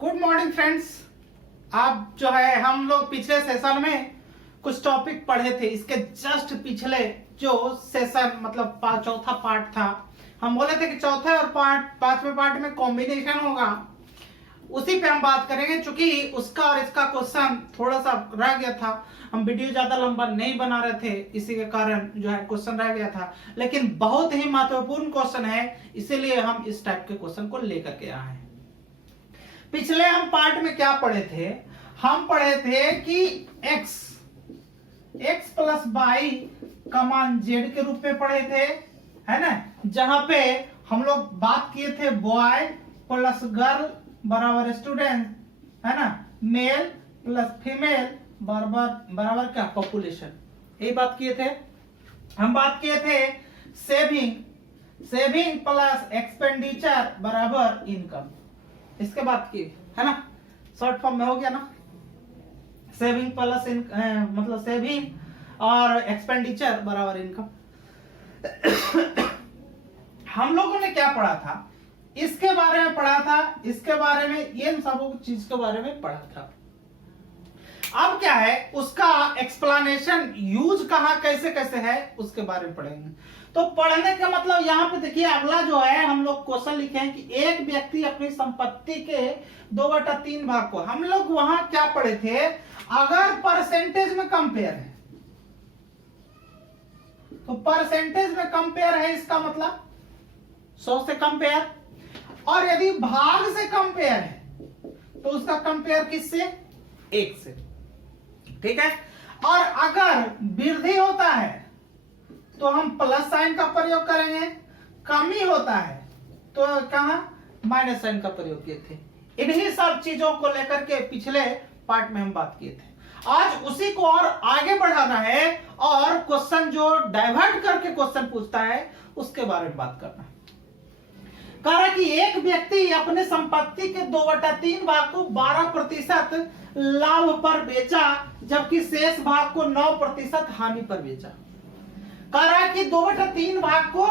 Good morning friends. आप जो है हम लोग पिछले सेशन में कुछ टॉपिक पढ़े थे। इसके जस्ट पिछले जो सेशन मतलब चौथा पार्ट था, हम बोले थे कि चौथे और पांचवें पार्ट में कॉम्बिनेशन होगा, उसी पे हम बात करेंगे। चूंकि उसका और इसका क्वेश्चन थोड़ा सा रह गया था, हम वीडियो ज्यादा लंबा नहीं बना रहे थे, इसी के कारण जो है क्वेश्चन रह गया था, लेकिन बहुत ही महत्वपूर्ण क्वेश्चन है, इसीलिए हम इस टाइप के क्वेश्चन को लेकर के आए हैं। पिछले हम पार्ट में क्या पढ़े थे? हम पढ़े थे कि x प्लस वाई का मान z के रूप में पढ़े थे, है ना, जहां पे हम लोग बात किए थे बॉय प्लस गर्ल बराबर स्टूडेंट, है ना, मेल प्लस फीमेल बराबर क्या पॉपुलेशन, यही बात किए थे। हम बात किए थे सेविंग प्लस एक्सपेंडिचर बराबर इनकम, इसके बाद की, है ना, शॉर्ट फॉर्म में हो गया ना, सेविंग प्लस मतलब सेविंग और एक्सपेंडिचर बराबर इनकम। हम लोगों ने क्या पढ़ा था? इसके बारे में पढ़ा था, इसके बारे में, ये सब चीज के बारे में पढ़ा था। अब क्या है उसका एक्सप्लेनेशन, यूज कहां कैसे कैसे है उसके बारे में पढ़ेंगे। तो पढ़ने का मतलब यहाँ पे देखिए, अगला जो है हम लोग क्वेश्चन लिखे हैं कि एक व्यक्ति अपनी संपत्ति के 2/3 भाग को, हम लोग वहां क्या पढ़े थे, अगर परसेंटेज में कंपेयर है तो परसेंटेज में कंपेयर है, इसका मतलब 100 से कंपेयर, और यदि भाग से कंपेयर है तो उसका कंपेयर किससे? 1 से, ठीक है। और अगर वृद्धि होता है तो हम प्लस साइन का प्रयोग करेंगे, कमी होता है तो कहां माइनस साइन का प्रयोग किए थे। इन्हीं सब चीजों को लेकर के पिछले पार्ट में हम बात किए थे। आज उसी को और आगे बढ़ाना है और क्वेश्चन जो डाइवर्ट करके क्वेश्चन पूछता है उसके बारे में बात करना है। कह रहा कि एक व्यक्ति अपने संपत्ति के 2/3 भाग को 12% लाभ पर बेचा, जबकि शेष भाग को 9% हानि पर बेचा। कह रहा है कि 2/3 भाग को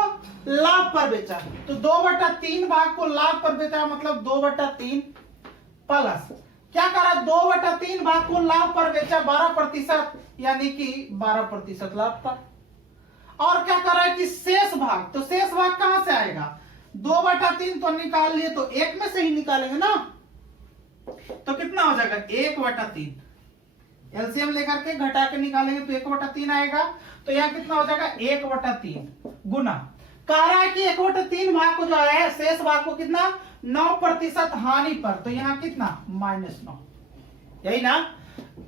लाभ पर बेचा, तो 2/3 भाग को लाभ पर बेचा मतलब 2/3 प्लस क्या कर रहा है, 2/3 भाग को लाभ पर बेचा 12%, यानी कि 12% लाभ पर। और क्या कर रहा है कि शेष भाग, तो शेष भाग कहां से आएगा? 2/3 तो निकाल लिए तो 1 में से ही निकालेंगे ना, तो कितना हो जाएगा 1/3, एलसीएम लेकर के घटा के निकालेंगे तो 1/3 आएगा। तो यहाँ कितना हो जाएगा 1/3 गुना, कह रहा है कि 1/3 भाग को जो है शेष भाग को कितना 9% हानि पर, तो यहाँ कितना -9, यही ना।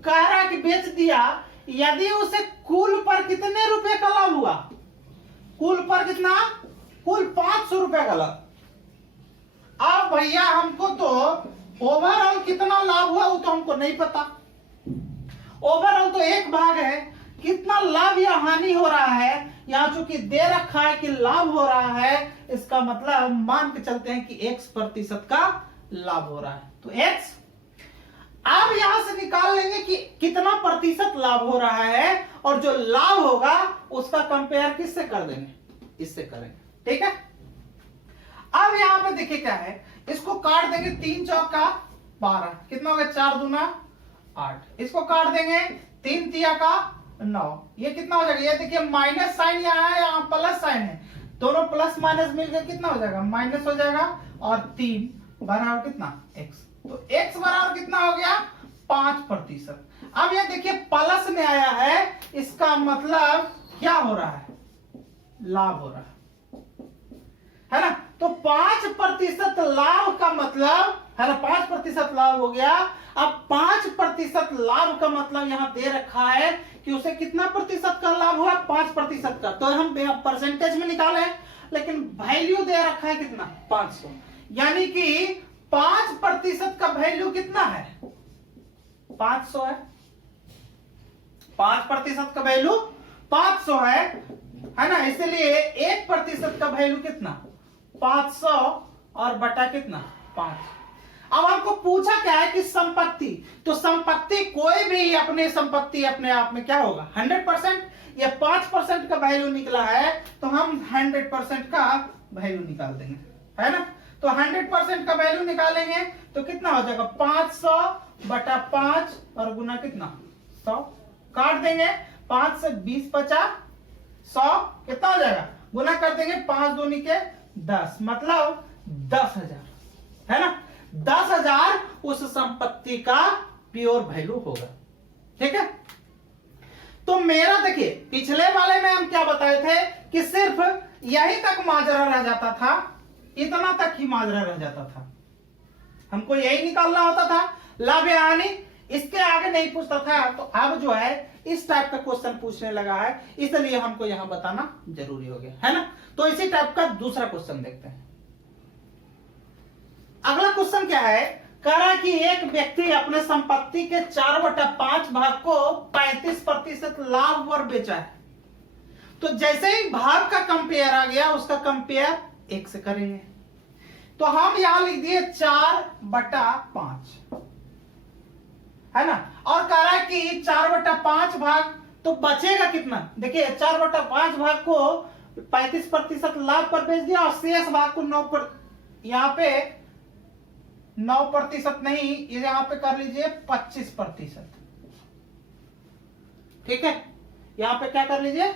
कह रहा है कि बेच दिया, यदि उसे कुल पर कितने रुपए का लाभ हुआ? कुल पर कितना? कुल 500 रुपए का लाभ। अब भैया हमको तो ओवरऑल कितना लाभ हुआ वो तो हमको नहीं पता। ओवरऑल तो एक भाग है, कितना लाभ या हानि हो रहा है, यहाँ चूंकि दे रखा है कि लाभ हो रहा है, इसका मतलब मान के चलते हैं कि x% का लाभ हो रहा है, तो x। अब यहां से निकाल लेंगे कि कितना प्रतिशत लाभ हो रहा है, और जो लाभ होगा उसका कंपेयर किससे कर देंगे? इससे करेंगे, ठीक है। अब यहां पे देखिए क्या है, इसको काट देंगे, 3 चौका 12, कितना हो गया 4 दूना 8, इसको काट देंगे 3 तिया का 9, ये कितना हो जाएगा? ये देखिए माइनस साइन यहाँ है, यहाँ प्लस साइन है, दोनों प्लस माइनस मिलकर कितना हो जाएगा? माइनस हो जाएगा, और 3 बराबर कितना? x, तो x बराबर कितना हो गया? 5%। अब ये देखिए प्लस में आया है, इसका मतलब क्या हो रहा है? लाभ हो रहा है ना। तो 5% लाभ का मतलब है ना, 5% लाभ हो गया। अब 5% लाभ का मतलब यहां दे रखा है कि उसे कितना प्रतिशत का लाभ हुआ? 5% का, तो हम परसेंटेज में निकाले, लेकिन वैल्यू दे रखा है कितना? 500, यानी कि 5% का वैल्यू कितना है? 500 है। 5% का वैल्यू 500 है ना, इसलिए 1% का वैल्यू कितना? 500 और बटा कितना? 5। अब हमको पूछा क्या है कि संपत्ति, तो संपत्ति कोई भी अपने संपत्ति अपने आप में क्या होगा? 100%। ये 5% का वैल्यू निकला है, तो हम 100% का वैल्यू निकाल देंगे, है ना। तो 100% का वैल्यू निकालेंगे तो कितना हो जाएगा 500/5 और गुना कितना 100, काट देंगे 5 से 20 बचा 100, कितना हो जाएगा गुना कर देंगे 5 दूनी के 10, मतलब 10,000, है ना। 10,000 उस संपत्ति का प्योर वैल्यू होगा, ठीक है। तो मेरा देखिए पिछले वाले में हम क्या बताए थे कि सिर्फ यहीं तक माजरा रह जाता था, इतना तक ही माजरा रह जाता था, हमको यही निकालना होता था, लाभ या हानि, इसके आगे नहीं पूछता था। तो अब जो है इस टाइप का क्वेश्चन पूछने लगा है, इसलिए हमको यहां बताना जरूरी हो गया, है ना। तो इसी टाइप का दूसरा क्वेश्चन देखते हैं। अगला क्वेश्चन क्या है, कह रहा है कि एक व्यक्ति अपने संपत्ति के 4/5 भाग को 35% लाभ पर बेचा है। तो जैसे ही भाग का कंपेयर आ गया, उसका कंपेयर 1 से करेंगे। तो हम यहां लिख दिए 4/5, है ना। और कह रहा है कि 4/5 भाग, तो बचेगा कितना, देखिए 4/5 भाग को 35% लाभ पर बेच दिया और शेष भाग को 9 यहां पे 9% नहीं, यहां पे कर लीजिए 25%, ठीक है। यहां पे क्या कर लीजिए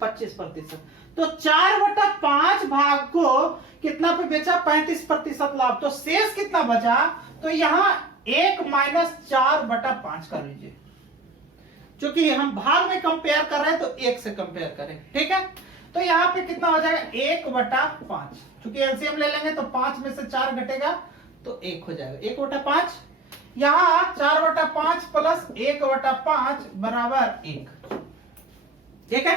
25%। तो 4/5 भाग को कितना पे बेचा 35% लाभ, तो शेष कितना बचा, तो यहां 1 - 4/5 कर लीजिए, क्योंकि हम भाग में कंपेयर कर रहे हैं तो 1 से कंपेयर करें, ठीक है। तो यहां पे कितना हो जाएगा 1/5, क्योंकि एलसीएम ले लेंगे तो 5 में से 4 घटेगा तो 1 हो जाएगा, 1/5। यहां 4/5 प्लस 1/5 बराबर 1, ठीक है।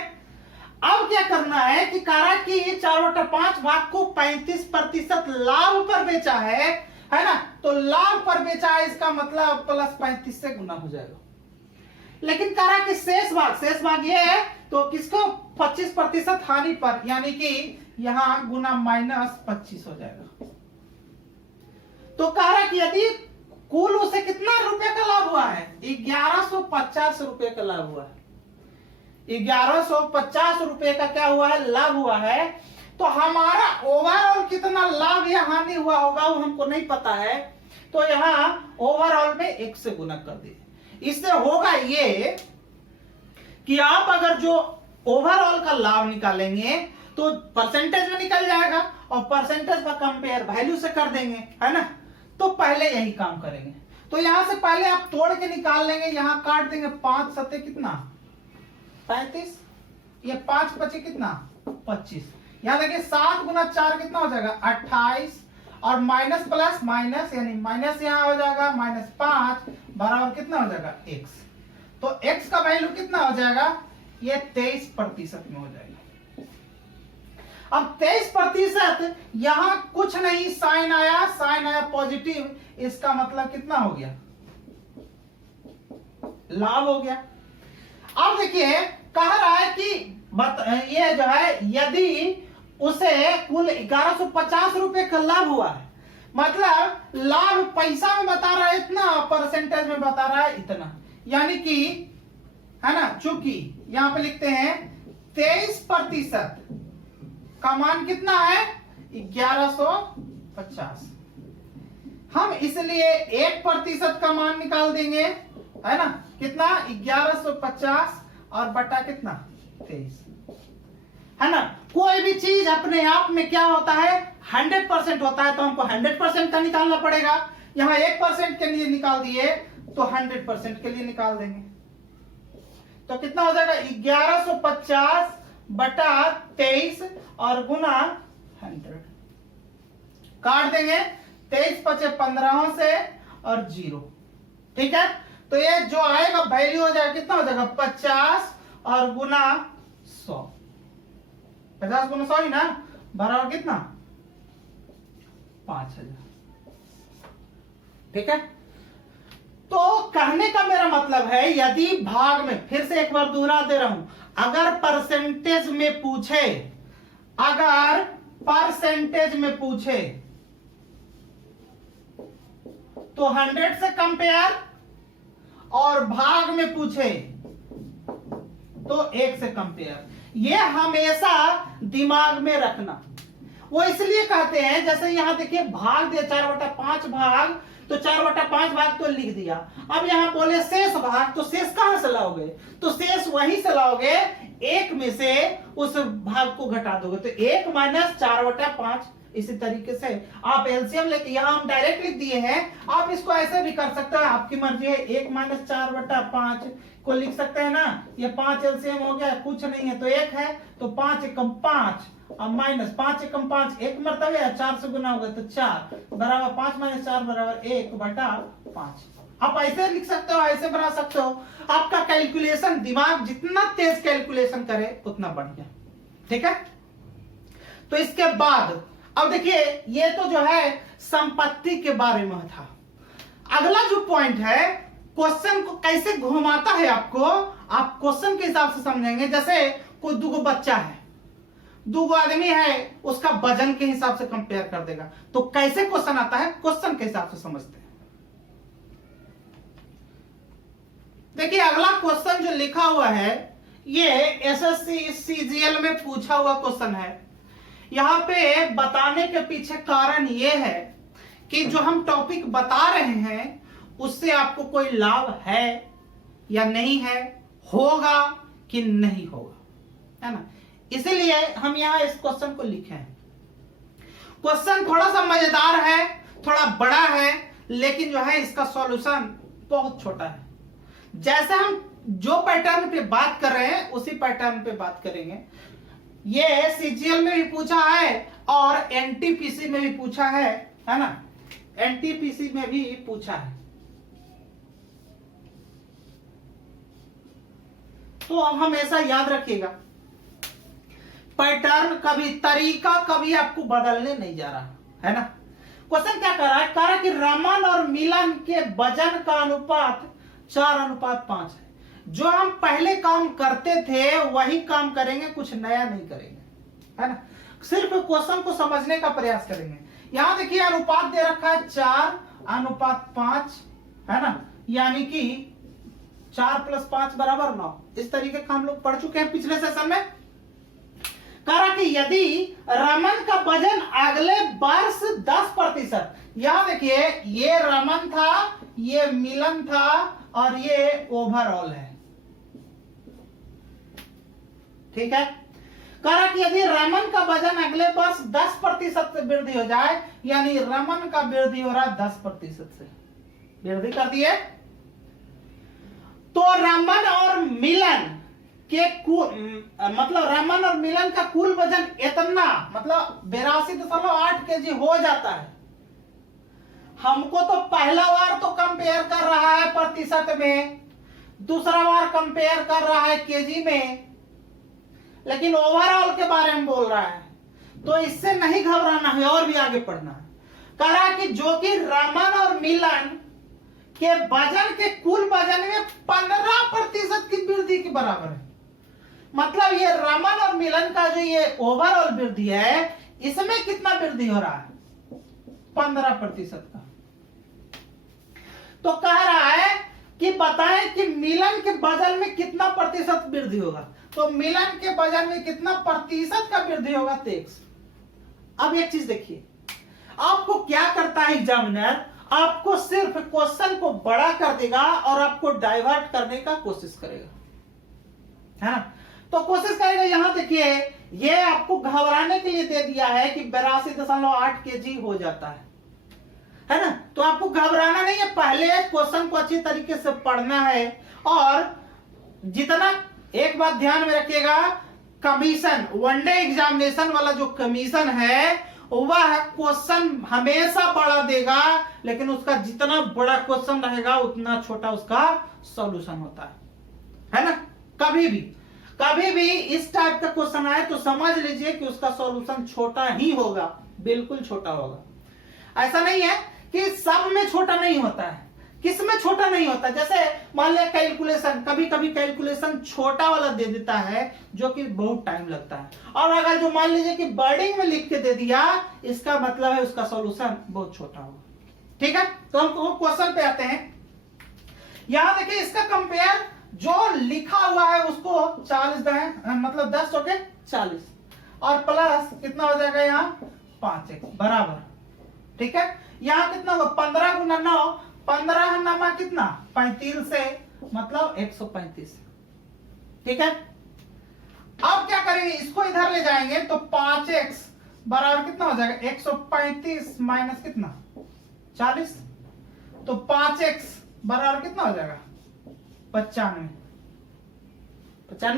अब क्या करना है कि कहा कि 4/5 भाग को 35% लाभ पर बेचा है ना। तो लाभ पर बेचा है, इसका मतलब प्लस 35 से गुना हो जाएगा। लेकिन कहा कि शेष भाग ये है, तो किसको 25% हानि पर, यानी कि यहां गुना -25 हो जाएगा। तो कह रहा कि यदि कुल उसे कितना रुपए का लाभ हुआ है, 1150 रुपए का लाभ हुआ है, 1150 रुपए का क्या हुआ है लाभ हुआ है। तो हमारा ओवरऑल कितना लाभ या हानि हुआ होगा वो हमको नहीं पता है, तो यहां ओवरऑल में 1 से गुना कर दिए। इससे होगा ये कि आप अगर जो ओवरऑल का लाभ निकालेंगे तो परसेंटेज में निकल जाएगा और परसेंटेज का कंपेयर वैल्यू से कर देंगे, है ना। तो पहले यही काम करेंगे। तो यहां से पहले आप तोड़ के निकाल लेंगे, यहां काट देंगे 5 सत्ते कितना 35, ये 5 बचे कितना 25। यहां देखिए 7 गुना 4 कितना हो जाएगा 28, और माइनस प्लस माइनस, यानी माइनस यहां हो जाएगा -5 बराबर कितना हो जाएगा x। तो x का वैल्यू कितना हो जाएगा, ये 23% में हो जाएगा। अब 23%, यहां कुछ नहीं, साइन आया पॉजिटिव, इसका मतलब कितना हो गया लाभ हो गया। अब देखिए कह रहा है कि ये जो है यदि उसे कुल 1150 रुपए का लाभ हुआ है, मतलब लाभ पैसा में बता रहा है इतना, परसेंटेज में बता रहा है इतना, यानी कि, है ना, चूंकि यहां पे लिखते हैं 23% का मान कितना है 1150, हम इसलिए 1% का मान निकाल देंगे, है ना, कितना 1150 और बटा कितना 23, है ना। कोई भी चीज अपने आप में क्या होता है 100% होता है, तो हमको 100% का निकालना पड़ेगा। यहां 1% के लिए निकाल दिए तो 100% के लिए निकाल देंगे, तो कितना हो जाएगा 1150 बटा 23 और गुना 100, काट देंगे 23 बचे 15 से और 0, ठीक है। तो ये जो आएगा वैल्यू हो जाएगा कितना हो जाएगा 50 और गुना 100, 50 गुना 100 ही ना, बराबर कितना 5000, ठीक है। तो कहने का मेरा मतलब है यदि भाग में, फिर से एक बार दोहरा दे रहा हूं, अगर परसेंटेज में पूछे, अगर परसेंटेज में पूछे तो 100 से कंपेयर, और भाग में पूछे तो 1 से कंपेयर। ये हमेशा दिमाग में रखना। वो इसलिए कहते हैं, जैसे यहाँ देखिए भाग दिया 4/5 भाग, तो 4/5 भाग तो लिख दिया। अब यहाँ बोले शेष भाग, तो शेष कहां से लाओगे? तो शेष वहीं से लाओगे, एक में से उस भाग को घटा दोगे, तो 1 - 4/5। इसी तरीके से आप एलसीएम लेके, यहाँ हम डायरेक्ट लिख दिए हैं, आप इसको ऐसे भी कर सकते हैं, आपकी मर्जी है। 1 - 4/5 को लिख सकते हैं ना, ये 5 एलसीएम हो गया, कुछ नहीं है तो 1 है, तो 5 एकम 5 और माइनस 5 एकम 5 एक मरतबे है, 4 से गुना होगा तो 4 बराबर 5 - 4 बराबर 1/5। आप ऐसे लिख सकते हो, ऐसे बना सकते हो। आपका कैलकुलेशन, दिमाग जितना तेज कैलकुलेशन करे उतना बढ़िया, ठीक है। तो इसके बाद अब देखिए, ये तो जो है संपत्ति के बारे में था। अगला जो पॉइंट है, क्वेश्चन को कैसे घुमाता है आपको, आप क्वेश्चन के हिसाब से समझेंगे। जैसे कोई 2 बच्चा है, 2 आदमी है, उसका वजन के हिसाब से कंपेयर कर देगा, तो कैसे क्वेश्चन आता है, क्वेश्चन के हिसाब से समझते हैं। देखिए अगला क्वेश्चन जो लिखा हुआ है, ये एसएससी सीजीएल में पूछा हुआ क्वेश्चन है। यहां पे बताने के पीछे कारण ये है कि जो हम टॉपिक बता रहे हैं उससे आपको कोई लाभ है या नहीं है, होगा कि नहीं होगा, है ना। इसीलिए हम यहां इस क्वेश्चन को लिखे हैं। क्वेश्चन थोड़ा सा मजेदार है, थोड़ा बड़ा है, लेकिन जो है इसका सॉल्यूशन बहुत छोटा है। जैसे हम जो पैटर्न पे बात कर रहे हैं उसी पैटर्न पे बात करेंगे। ये सीजीएल में भी पूछा है और एनटीपीसी में भी पूछा है ना, एनटीपीसी में भी पूछा है। तो हमेशा याद रखिएगा, पैटर्न कभी, तरीका कभी आपको बदलने नहीं जा रहा, है ना। क्वेश्चन क्या कर रहा है, कह रहा है कि रमन और मिलन के वजन का अनुपात 4:5 है। जो हम पहले काम करते थे वही काम करेंगे, कुछ नया नहीं करेंगे, है ना। सिर्फ क्वेश्चन को समझने का प्रयास करेंगे। यहां देखिए अनुपात दे रखा है 4:5, है ना, यानी कि 4 + 5 = 9। इस तरीके का हम लोग पढ़ चुके हैं पिछले सेशन में। कहा कि यदि रमन का वजन अगले वर्ष 10%, यहां देखिए ये रमन था, ये मिलन था और ये ओवरऑल है, ठीक है। कहा कि यदि रमन का वजन अगले वर्ष 10% से वृद्धि हो जाए, यानी रमन का वृद्धि हो रहा है 10% से, वृद्धि कर दिए, तो रमन और मिलन के मतलब रमन और मिलन का कुल वजन इतना, मतलब 82.8 kg हो जाता है। हमको तो पहला बार तो कंपेयर कर रहा है प्रतिशत में, दूसरा बार कंपेयर कर रहा है केजी में, लेकिन ओवरऑल के बारे में बोल रहा है। तो इससे नहीं घबराना है और भी आगे पढ़ना है। कह रहा है कि जो कि रमन और मिलन के वजन के कुल वजन में 15% की वृद्धि के बराबर है। मतलब ये रमन और मिलन का जो ये ओवरऑल वृद्धि है, इसमें कितना वृद्धि हो रहा है, 15% का। तो कह रहा है कि बताएं कि मिलन के वजन में कितना प्रतिशत वृद्धि होगा। तो मिलन के वजन में कितना प्रतिशत का वृद्धि होगा, 23। अब एक चीज देखिए, आपको क्या करता है एग्जामिनर, आपको सिर्फ क्वेश्चन को बड़ा कर देगा और आपको डाइवर्ट करने का कोशिश करेगा, है ना। तो कोशिश करेगा, यहां देखिए ये आपको घबराने के लिए दे दिया है कि 82.8 kg हो जाता है ना। तो आपको घबराना नहीं है, पहले क्वेश्चन को अच्छी तरीके से पढ़ना है। और जितना, एक बात ध्यान में रखिएगा, कमीशन, वनडे एग्जामिनेशन वाला जो कमीशन है वह क्वेश्चन हमेशा बड़ा देगा, लेकिन उसका जितना बड़ा क्वेश्चन रहेगा उतना छोटा उसका सॉल्यूशन होता है ना। कभी भी इस टाइप का क्वेश्चन आए तो समझ लीजिए कि उसका सॉल्यूशन छोटा ही होगा, बिल्कुल छोटा होगा। ऐसा नहीं है कि सब में छोटा नहीं होता है, किस में छोटा नहीं होता। जैसे मान लिया कैलकुलेशन, कभी कभी कैलकुलेशन छोटा वाला दे देता है जो कि बहुत टाइम लगता है, और अगर जो मान लीजिए कि वर्डिंग में लिख के दे दिया, इसका मतलब है उसका सॉल्यूशन बहुत छोटा होगा, ठीक है। तो हम क्वेश्चन पे आते हैं। यहां देखिए इसका कंपेयर जो लिखा हुआ है उसको 40 दें, मतलब 10 हो के 40 और प्लस कितना हो जाएगा, यहाँ 5x बराबर, ठीक है। यहाँ कितना होगा 15 गुना 9, 15 नमा कितना 35 से मतलब 135, ठीक है। अब क्या करेंगे, इसको इधर ले जाएंगे तो 5x बराबर कितना हो जाएगा 135 माइनस कितना 40, तो 5x बराबर कितना हो जाएगा 95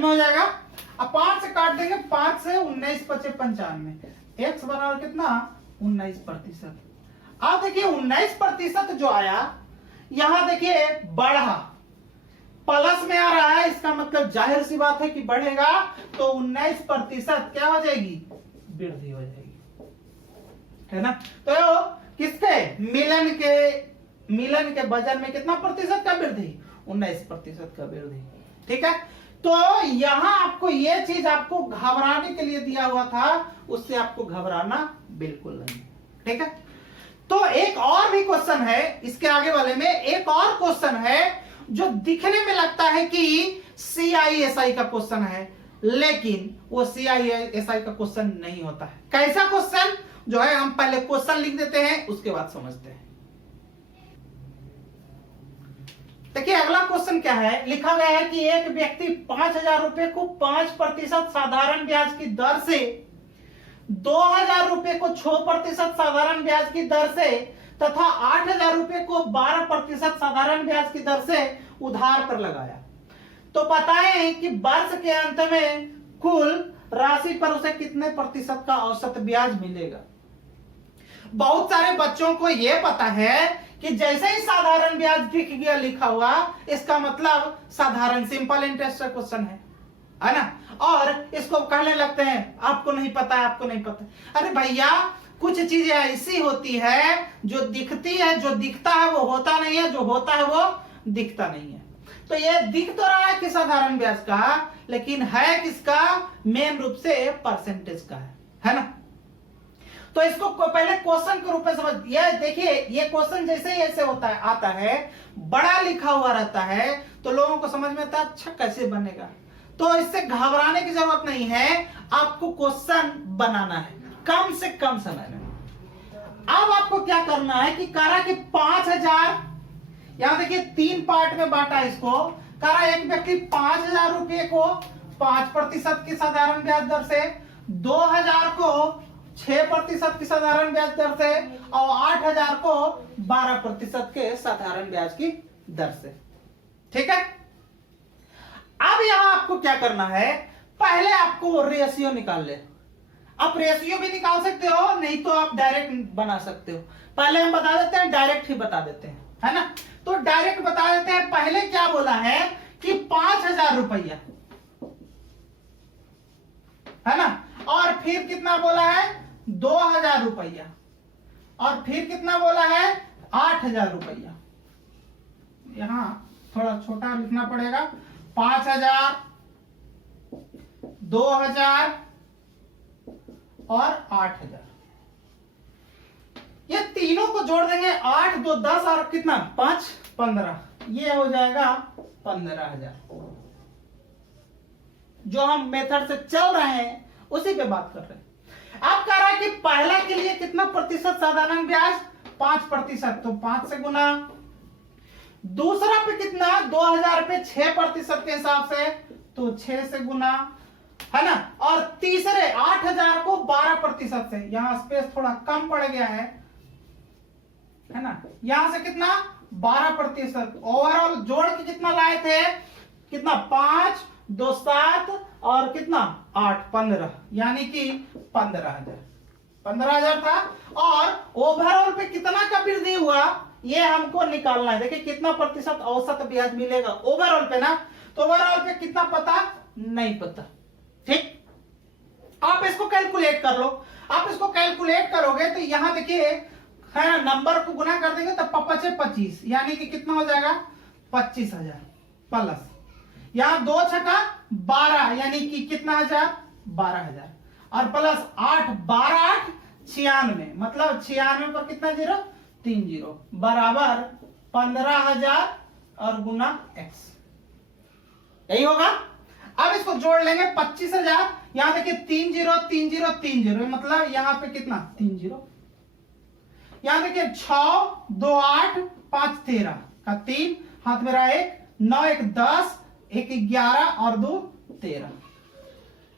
हो जाएगा। अब 5 से काट देंगे, 5 से 19 बचे 95, x बराबर कितना 19%। अब देखिए 19% जो आया, यहां देखिए बढ़ा, प्लस में आ रहा है, इसका मतलब जाहिर सी बात है कि बढ़ेगा, तो 19% क्या हो जाएगी वृद्धि हो जाएगी, है ना। तो किसके मिलन के वजन में कितना प्रतिशत का वृद्धि 19% का वृद्धि, ठीक है। तो यहां आपको यह चीज आपको घबराने के लिए दिया हुआ था, उससे आपको घबराना बिल्कुल नहीं, ठीक है। तो एक और भी क्वेश्चन है इसके आगे वाले में, एक और क्वेश्चन है जो दिखने में लगता है कि CISI का क्वेश्चन है, लेकिन वो CISI का क्वेश्चन नहीं होता है। कैसा क्वेश्चन जो है, हम पहले क्वेश्चन लिख देते हैं उसके बाद समझते हैं। देखिए अगला क्वेश्चन क्या है, लिखा गया है कि एक व्यक्ति 5,000 रुपए को 5% साधारण ब्याज की दर से, 2,000 रुपए को 6% साधारण ब्याज की दर से तथा 8,000 रुपए को 12% साधारण ब्याज की दर से उधार पर लगाया। तो बताएं कि वर्ष के अंत में कुल राशि पर उसे कितने प्रतिशत का औसत ब्याज मिलेगा। बहुत सारे बच्चों को यह पता है कि जैसे ही साधारण ब्याज दिख गया लिखा हुआ, इसका मतलब साधारण सिंपल इंटरेस्ट का क्वेश्चन है ना, और इसको कहने लगते हैं आपको नहीं पता है, आपको नहीं पता। अरे भैया कुछ चीजें ऐसी होती है जो दिखती है, जो दिखता है वो होता नहीं है, जो होता है वो दिखता नहीं है। तो ये दिख तो रहा है कि साधारण ब्याज का, लेकिन है किसका, मेन रूप से परसेंटेज का है ना। तो इसको पहले क्वेश्चन के रूप में समझ, ये देखिए ये क्वेश्चन जैसे ही ऐसे होता है, आता है, बड़ा लिखा हुआ रहता है, तो लोगों को समझ में आता है अच्छा कैसे बनेगा। तो इससे घबराने की जरूरत नहीं है, आपको क्वेश्चन बनाना है कम से कम समय में। अब आपको क्या करना है कि करा कि 5,000, यहां देखिए 3 पार्ट में बांटा इसको, करा एक व्यक्ति 5,000 रुपए को 5% की साधारण ब्याज दर से, 2,000 को 6% की साधारण ब्याज दर से और 8,000 को 12% के साधारण ब्याज की दर से, ठीक है। अब यहां आपको क्या करना है, पहले आपको रेशियो निकाल ले। आप रेशियो भी निकाल सकते हो, नहीं तो आप डायरेक्ट बना सकते हो। पहले हम बता देते हैं, डायरेक्ट ही बता देते हैं, है ना। तो डायरेक्ट बता देते हैं, पहले क्या बोला है कि 5,000 रुपया, है ना, और फिर कितना बोला है 2,000 रुपया, और फिर कितना बोला है 8,000 रुपया। यहां थोड़ा छोटा लिखना पड़ेगा, 5,000, 2,000 और 8,000। ये तीनों को जोड़ देंगे, 8 2 10 और कितना 5 15, ये हो जाएगा 15,000। जो हम मेथड से चल रहे हैं उसी पे बात कर रहे हैं। अब कह रहा है कि पहला के लिए कितना प्रतिशत साधारण ब्याज 5%, तो 5 से गुना, दूसरा पे कितना 2,000 पे 6% के हिसाब से, तो 6 से गुना, है ना, और तीसरे 8,000 को 12% से, यहां स्पेस थोड़ा कम पड़ गया है ना, यहां से कितना 12%, ओवरऑल जोड़ के कितना लाए थे, कितना 5 2 7 और कितना 8 15, यानी कि 15,000 था। और ओवरऑल पे कितना का वृद्धि हुआ ये हमको निकालना है। देखिए कितना प्रतिशत औसत ब्याज मिलेगा ओवरऑल पे ना, तो ओवरऑल पे कितना पता नहीं पता, ठीक। आप इसको कैलकुलेट कर लो। आप इसको कैलकुलेट करोगे तो यहां देखिए है ना, नंबर को गुना कर देंगे तो 5 25, यानी कि कितना हो जाएगा 25,000 प्लस, यहां 2 छका 12, यानी कि कितना हजार 12,000, और प्लस 8 12 8 96, मतलब 96 पर कितना जीरो 3 जीरो बराबर 15,000 और गुना x, यही होगा। अब इसको जोड़ लेंगे 25,000, यहां देखिए 30 मतलब यहां पे कितना 30, यहां देखिए 6 2 8 5 13 का 3 हाथ में रहा 1 9 1 10 1 11 और 2 13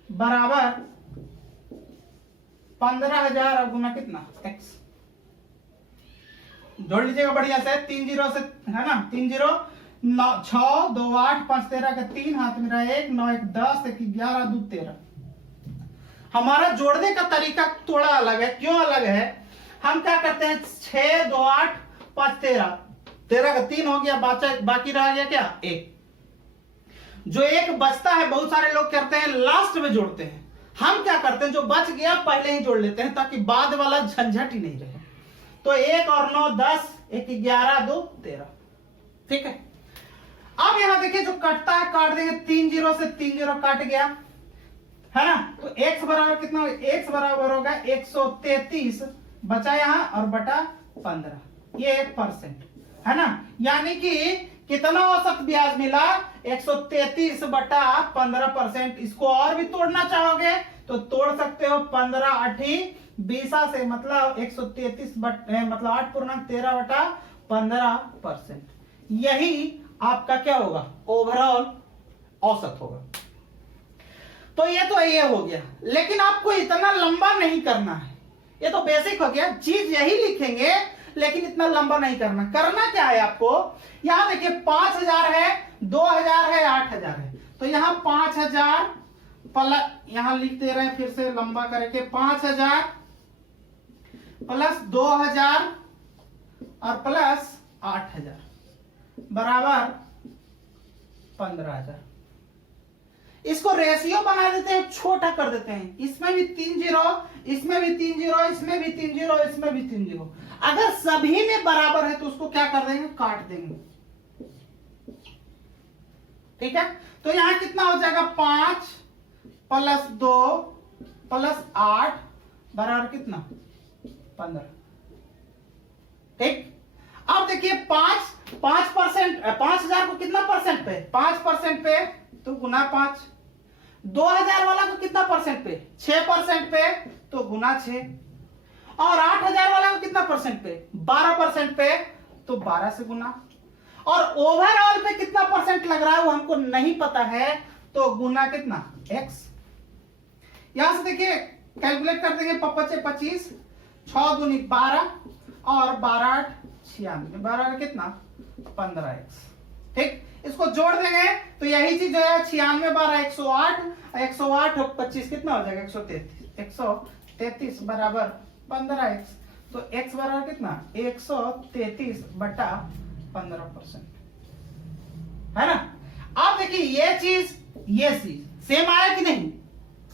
बराबर 15,000 और गुना कितना x। जोड़ लीजिएगा बढ़िया से 3 0 से, है ना 3 0 9 6 2 8 5 13 का 3 हाथ में रहा 1 9 1 10 1 11 2 13। हमारा जोड़ने का तरीका थोड़ा अलग है। क्यों अलग है? हम क्या करते हैं 6 2 8 5 13 13 का 3 हो गया, बाकी रह गया क्या 1। जो एक बचता है बहुत सारे लोग करते हैं लास्ट में जोड़ते हैं, हम क्या करते हैं जो बच गया पहले ही जोड़ लेते हैं ताकि बाद वाला झंझट ही नहीं रहे। तो 1 और 9 10 1 11 2 13, ठीक है। अब यहां देखिए जो कटता है काट देंगे, 3 0 से 3 0 काट गया, है ना। तो x बराबर कितना होगा? x बराबर होगा 133 बचा यहां और बटा 15, ये 1%, है ना। यानी कि कितना औसत ब्याज मिला? 133 बटा 15%। इसको और भी तोड़ना चाहोगे तो तोड़ सकते हो, 15 8 20 से मतलब 133 मतलब 8.13 बटा 15%। यही आपका क्या होगा? ओवरऑल औसत होगा। तो ये हो गया, लेकिन आपको इतना लंबा नहीं करना है, ये तो बेसिक हो गया, चीज यही लिखेंगे लेकिन इतना लंबा नहीं करना। करना क्या है आपको? यहां देखिए 5,000 है, 2,000 है, 8,000 है, तो यहां 5,000 प्लस, यहां लिख दे रहे हैं फिर से लंबा करके, 5,000 प्लस 2,000 और प्लस 8,000 बराबर 15,000। इसको रेशियो बना देते हैं, छोटा कर देते हैं, इसमें भी 3 0, इसमें भी 3 0, इसमें भी 3 0, इसमें भी 3 0। अगर सभी में बराबर है तो उसको क्या कर देंगे? काट देंगे, ठीक है। तो यहां कितना हो जाएगा? 5 प्लस 2 प्लस 8 बराबर कितना? 15, ठीक। अब देखिए 5% 5,000 को कितना परसेंट पे? 5% पे, तो गुना 5। 2,000 वाला को कितना परसेंट पे? 6% पे, तो गुना 6। और 8,000 वाला को कितना परसेंट पे? 12% पे, तो 12 से गुना। और ओवरऑल पे कितना परसेंट लग रहा है वो हमको नहीं पता है, तो गुना कितना? x। यहां से देखिए कैलकुलेट कर देंगे, 5 25 6 दूनी 12 और 12 8 96, 12 कितना? 15x, ठीक। इसको जोड़ देंगे तो यही चीज जो है 96 12 108, 108 और 25 कितना हो जाएगा? 133 बराबर 15x। तो x बराबर कितना? 133 बटा 15%, है ना। अब देखिए ये चीज सेम आया कि नहीं?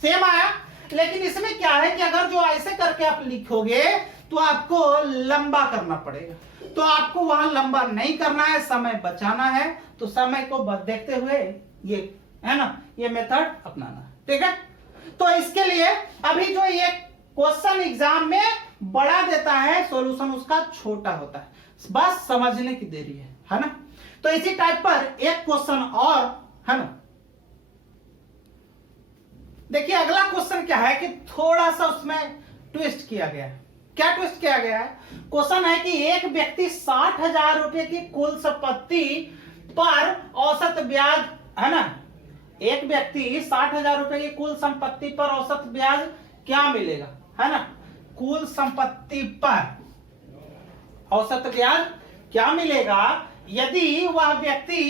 सेम आया, लेकिन इसमें क्या है कि अगर जो ऐसे करके आप लिखोगे तो आपको लंबा करना पड़ेगा। तो आपको वहां लंबा नहीं करना है, समय बचाना है, तो समय को देखते हुए ये, है ना, ये मेथड अपनाना है, ठीक है। तो इसके लिए अभी जो ये क्वेश्चन एग्जाम में बड़ा देता है, सॉल्यूशन उसका छोटा होता है, बस समझने की देरी है ना। तो इसी टाइप पर एक क्वेश्चन और, है ना। देखिए अगला क्वेश्चन क्या है कि थोड़ा सा उसमें ट्विस्ट किया गया है। क्या ट्विस्ट किया गया है? क्वेश्चन है कि एक व्यक्ति 60,000 रुपए की कुल संपत्ति पर औसत ब्याज, है ना, एक व्यक्ति 60,000 रुपए की कुल संपत्ति पर औसत ब्याज क्या मिलेगा, है ना। कुल संपत्ति पर औसत ब्याज क्या मिलेगा यदि वह व्यक्ति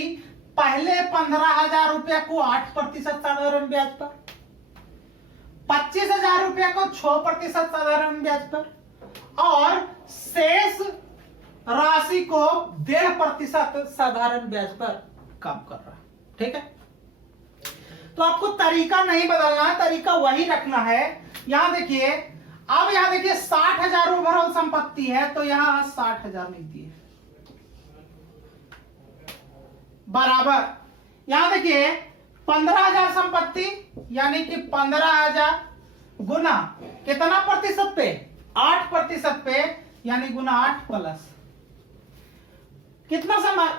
पहले 15,000 रुपया को 8% साधारण ब्याज पर, 25,000 रुपया को 6% साधारण ब्याज पर और शेष राशि को 1.5% साधारण ब्याज पर काम कर रहा है, ठीक है। तो आपको तरीका नहीं बदलना, तरीका वही रखना है। यहां देखिए, अब यहां देखिए 60,000 ओवरऑल संपत्ति है, तो यहां 60,000 लिख दिए बराबर, यहां देखिए 15,000 संपत्ति यानी कि 15,000 गुना कितना प्रतिशत पे? 8% पे, यानी गुना 8 प्लस कितना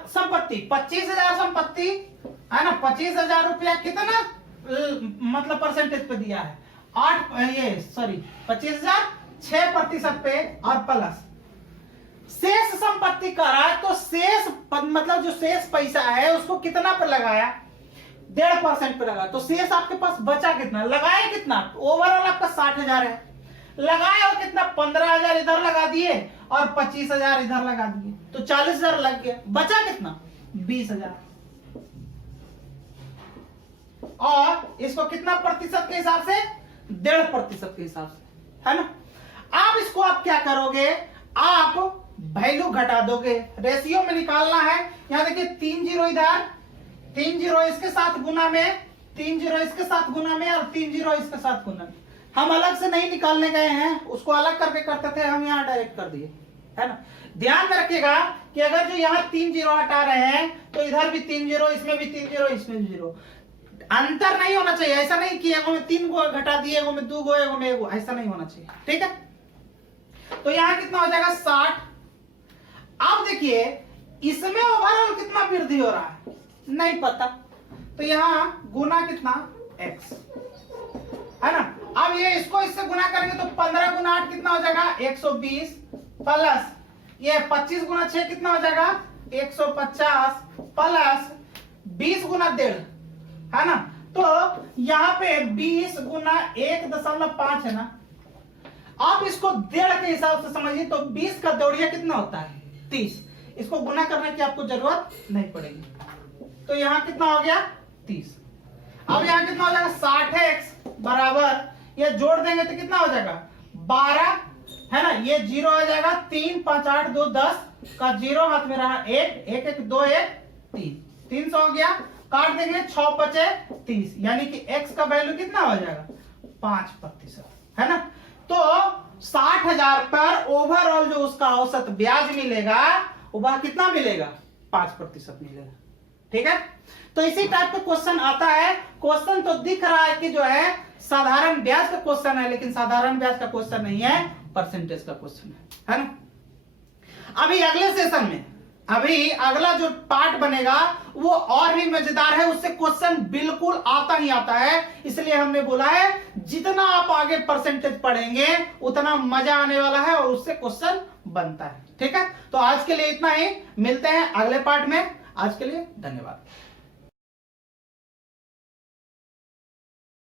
संपत्ति? 25,000 संपत्ति, है ना। 25,000 रुपया कितना मतलब परसेंटेज पे दिया है 25,000 6% पे और प्लस शेष संपत्ति कर रहा है, तो शेष मतलब जो शेष पैसा है उसको कितना पे लगाया, 1.5% पे लगाया, तो शेष आपके पास बचा कितना, लगाया कितना, ओवरऑल आपका 60,000 है, लगाया और कितना 15,000 इधर लगा दिए और 25,000 इधर लगा दिए, तो 40,000 लग गया, बचा कितना 20,000। और इसको कितना प्रतिशत के हिसाब से, 1.5% के हिसाब से, है ना। अब इसको आप क्या करोगे, आप वैल्यू घटा दोगे, रेशियो में निकालना है। यहां देखिए 3 जीरो इधर, 3 जीरो इसके साथ गुना में, 3 जीरो इसके साथ गुना में और 3 जीरो इसके साथ गुना में। हम अलग से नहीं निकालने गए हैं, उसको अलग करके करते थे, हम यहाँ डायरेक्ट कर दिए, है ना। ध्यान में रखिएगा कि अगर जो यहाँ 3 जीरो हटा रहे हैं तो इधर भी 3 जीरो, इसमें भी 3 जीरो, इसमें भी जीरो, अंतर नहीं होना चाहिए। ऐसा नहीं कि एगो में 3 गो घटा दिए, एगो में 2 गो, एगो में एगो, ऐसा नहीं होना चाहिए, ठीक है। तो यहाँ कितना हो जाएगा 60। अब देखिए इसमें ओवरऑल कितना वृद्धि हो रहा है नहीं पता, तो यहां गुना कितना x, है ना। अब ये इसको इससे गुना करेंगे तो 15 गुना 8 कितना हो जाएगा 120, प्लस ये 25 गुना 6 कितना हो जाएगा 150, प्लस 20 गुना 1.5, है ना। तो यहाँ पे 20 गुना 1.5 है ना। आप इसको 1.5 के हिसाब से समझिए, तो 20 का दौड़िया कितना होता है 30, इसको गुना करने की आपको जरूरत नहीं पड़ेगी। तो यहाँ कितना हो गया 30। अब यहाँ कितना हो जाएगा 60x बराबर, ये जोड़ देंगे तो कितना हो जाएगा 12, है ना। ये 0 हो जाएगा, 3 5 8 2 10 का 0 हाथ में रहा 1 1 1 2 1 3, 300 हो गया। काट देंगे 6 5 30, यानी कि x का वैल्यू कितना हो जाएगा 5%, है ना। तो 60,000 पर ओवरऑल जो उसका औसत ब्याज मिलेगा वह कितना मिलेगा 5% मिलेगा, ठीक है। तो इसी टाइप का क्वेश्चन आता है। क्वेश्चन तो दिख रहा है कि जो है साधारण ब्याज का क्वेश्चन है, लेकिन साधारण ब्याज का क्वेश्चन नहीं है, परसेंटेज का क्वेश्चन है ना। अभी अगले सेशन में, अभी अगला जो पार्ट बनेगा वो और भी मजेदार है, उससे क्वेश्चन बिल्कुल आता ही आता है। इसलिए हमने बोला है जितना आप आगे परसेंटेज पढ़ेंगे उतना मजा आने वाला है और उससे क्वेश्चन बनता है, ठीक है। तो आज के लिए इतना ही, मिलते हैं अगले पार्ट में। आज के लिए धन्यवाद।